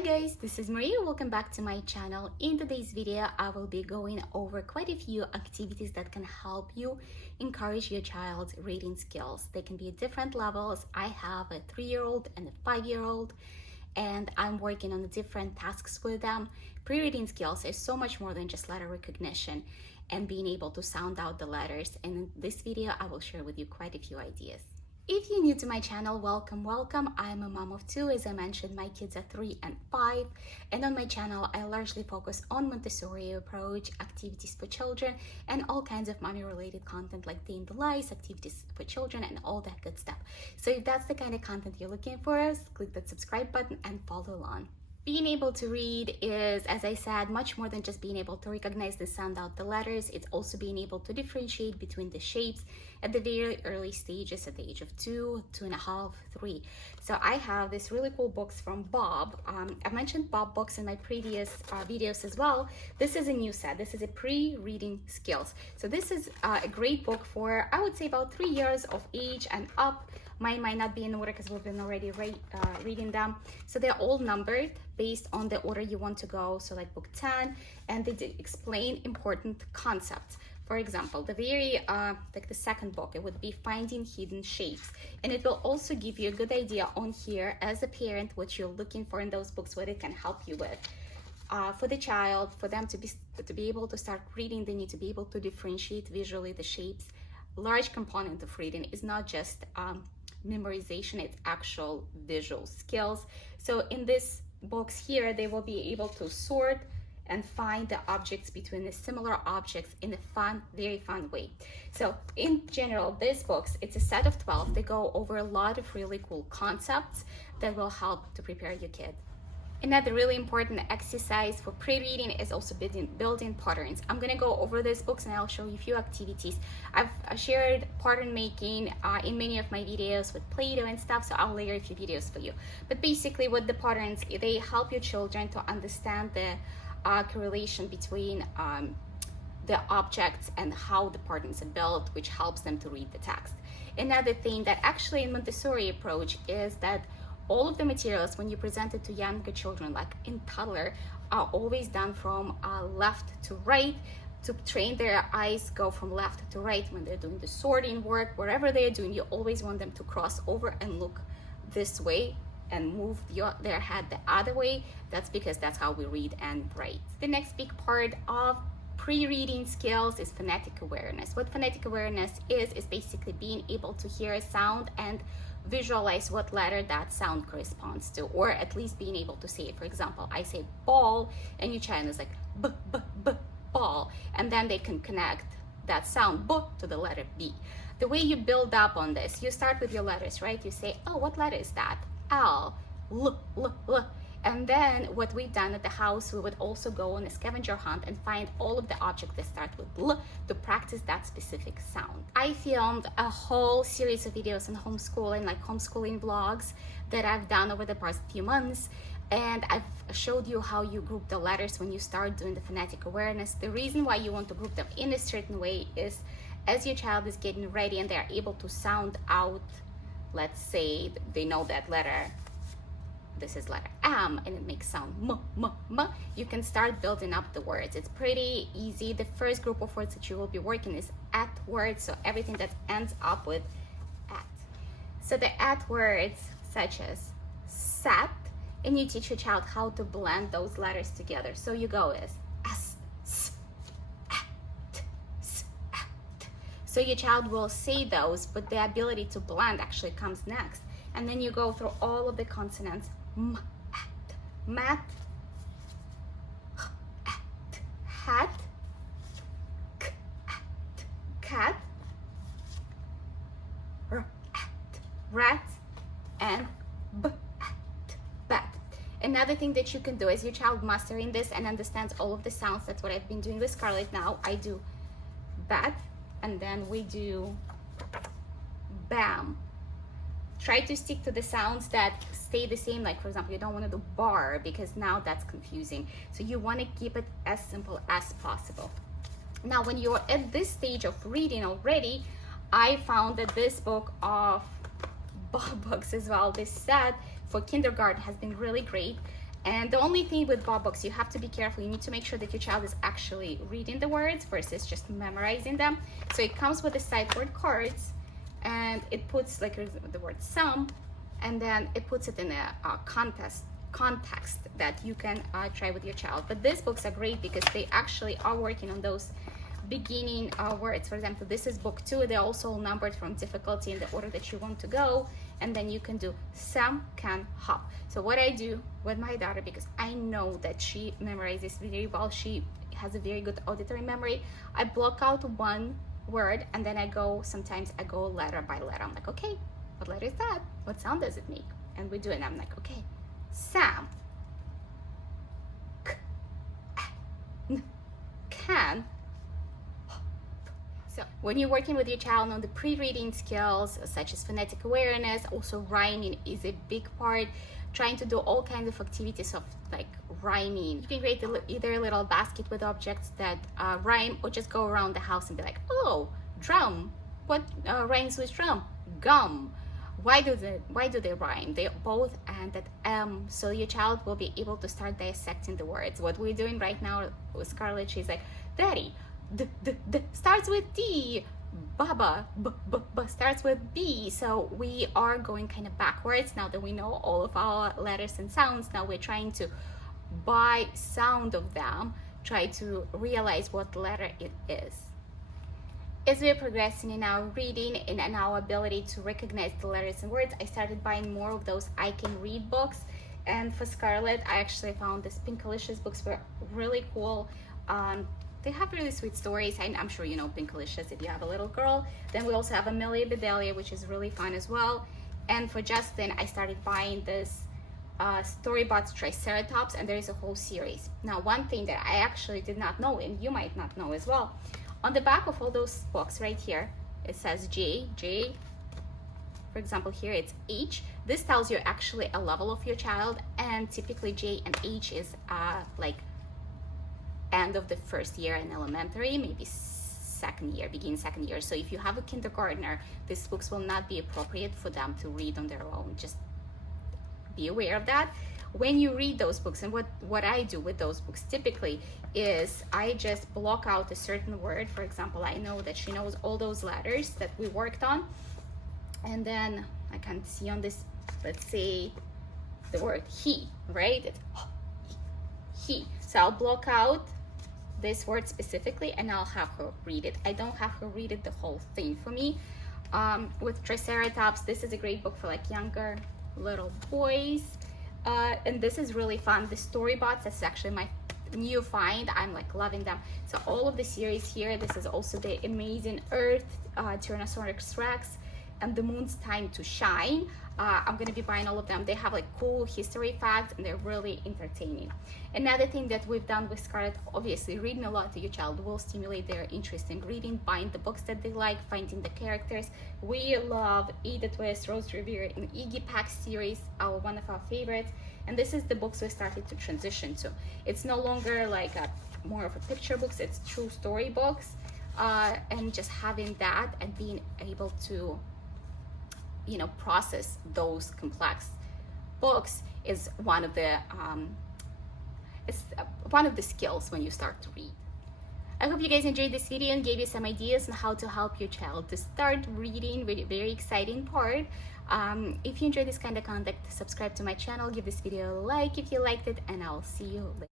Hi guys, this is Maria. Welcome back to my channel. In today's video, I will be going over quite a few activities that can help you encourage your child's reading skills. They can be at different levels. I have a 3-year-old and a 5-year-old, and I'm working on different tasks with them. Pre-reading skills is so much more than just letter recognition and being able to sound out the letters. And in this video, I will share with you quite a few ideas. If you're new to my channel, welcome. I'm a mom of 2. As I mentioned, my kids are 3 and 5. And on my channel, I largely focus on Montessori approach, activities for children, and all kinds of mommy-related content like day in the life, activities for children, and all that good stuff. So if that's the kind of content you're looking for, click that subscribe button and follow along. Being able to read is, as I said, much more than just being able to recognize and sound out the letters. It's also being able to differentiate between the shapes at the very early stages at the age of 2, 2.5, 3. So I have this really cool books from Bob. I mentioned Bob books in my previous videos as well. This is a new set. This is a pre-reading skills. So this is a great book for, I would say, about 3 years of age and up. Mine might not be in order because we've been already reading them. So they're all numbered based on the order you want to go. So like book 10, and they explain important concepts. For example, the very, like the second book, it would be Finding Hidden Shapes. And it will also give you a good idea on here as a parent, what you're looking for in those books, what it can help you with. For the child, for them to be able to start reading, they need to be able to differentiate visually the shapes. Large component of reading is not just memorization, it's actual visual skills. So in this box here, they will be able to sort and find the objects between the similar objects in a fun, very fun way. So in general, this box, it's a set of 12. They go over a lot of really cool concepts that will help to prepare your kid. Another really important exercise for pre-reading is also building patterns. I'm gonna go over these books and I'll show you a few activities. I've shared pattern making in many of my videos with Play-Doh and stuff, so I'll layer a few videos for you. But basically with the patterns, they help your children to understand the correlation between the objects and how the patterns are built, which helps them to read the text. Another thing that actually in Montessori approach is that all of the materials, when you present it to younger children, like in toddler, are always done from left to right to train their eyes go from left to right when they're doing the sorting work, wherever they're doing. You always want them to cross over and look this way and move their head the other way. That's because that's how we read and write. The next big part of pre-reading skills is phonetic awareness. What phonetic awareness is basically being able to hear a sound and visualize what letter that sound corresponds to, or at least being able to say it. For example, I say ball and your child is like b, b, b, ball, and then they can connect that sound b to the letter B. The way you build up on this, you start with your letters, right? You say, oh, what letter is that? L, L, L, L. And then what we've done at the house, we would also go on a scavenger hunt and find all of the objects that start with L to practice that specific sound. I filmed a whole series of videos on homeschooling, like homeschooling vlogs that I've done over the past few months. And I've showed you how you group the letters when you start doing the phonetic awareness. The reason why you want to group them in a certain way is as your child is getting ready and they're able to sound out, let's say they know that letter, this is letter M, and it makes sound M, M, M. You can start building up the words. It's pretty easy. The first group of words that you will be working is at words, so everything that ends up with at. So the at words such as set, and you teach your child how to blend those letters together. So you go as S, S, at, S, at. So your child will say those, but the ability to blend actually comes next. And then you go through all of the consonants. M, at, mat, h, at, hat, k, at, cat, r, at, rat, and b, at, bat. Another thing that you can do is your child mastering this and understands all of the sounds. That's what I've been doing with Scarlett now. I do bat, and then we do bam. Try to stick to the sounds that stay the same. Like for example, you don't want to do bar because now that's confusing. So you want to keep it as simple as possible. Now, when you're at this stage of reading already, I found that this book of Bob books as well, this set for kindergarten has been really great. And the only thing with Bob books, you have to be careful. You need to make sure that your child is actually reading the words versus just memorizing them. So it comes with the sight word cards, and it puts like the word some, and then it puts it in a context that you can try with your child. But these books are great because they actually are working on those beginning words. For example, this is book 2. They're also numbered from difficulty in the order that you want to go, and then you can do Sam can hop. So what I do with my daughter, because I know that she memorizes very well, she has a very good auditory memory, I block out one word and then sometimes I go letter by letter. I'm like, okay, what letter is that? What sound does it make? And we do it, and I'm like, okay, Sam, can. So when you're working with your child on the pre-reading skills, such as phonetic awareness, also rhyming is a big part. Trying to do all kinds of activities of like rhyming. You can create either a little basket with objects that rhyme, or just go around the house and be like, oh, drum. What rhymes with drum? Gum. Why do they rhyme? They both end at M, so your child will be able to start dissecting the words. What we're doing right now with Scarlett, she's like, Daddy, D starts with D. Baba, b starts with B. So we are going kind of backwards now that we know all of our letters and sounds. Now we're trying to, by sound of them, try to realize what letter it is. As we're progressing in our reading and in our ability to recognize the letters and words, I started buying more of those I Can Read books. And for Scarlett, I actually found these Pinkalicious books were really cool. They have really sweet stories. I'm sure you know Pinkalicious if you have a little girl. Then we also have Amelia Bedelia, which is really fun as well. And for Justin, I started buying this Storybots Triceratops, and there is a whole series. Now, one thing that I actually did not know, and you might not know as well, on the back of all those books right here, it says J. For example, here it's H. This tells you actually a level of your child, and typically J and H is like end of the first year in elementary, maybe begin second year. So if you have a kindergartner, these books will not be appropriate for them to read on their own. Just be aware of that. When you read those books, and what I do with those books typically is I just block out a certain word. For example, I know that she knows all those letters that we worked on, and then I can see on this, let's say the word he, right? It's he. So I'll block out this word specifically and I'll have her read it. I don't have her read it the whole thing for me. With Triceratops, this is a great book for like younger little boys. And this is really fun. The Storybots, that's actually my new find. I'm like loving them. So all of the series here, this is also the Amazing Earth, Tyrannosaurus Rex, and The Moon's Time to Shine. I'm gonna be buying all of them. They have like cool history facts and they're really entertaining. Another thing that we've done with Scarlett, obviously reading a lot to your child will stimulate their interest in reading, buying the books that they like, finding the characters. We love Ada Twist, Rose Revere, and Iggy Pack series, one of our favorites. And this is the books we started to transition to. It's no longer like more of a picture books, it's true story books. And just having that and being able to process those complex books is one of the skills when you start to read. I hope you guys enjoyed this video and gave you some ideas on how to help your child to start reading. Really very exciting part. If you enjoy this kind of content, subscribe to my channel, give this video a like if you liked it, and I'll see you later.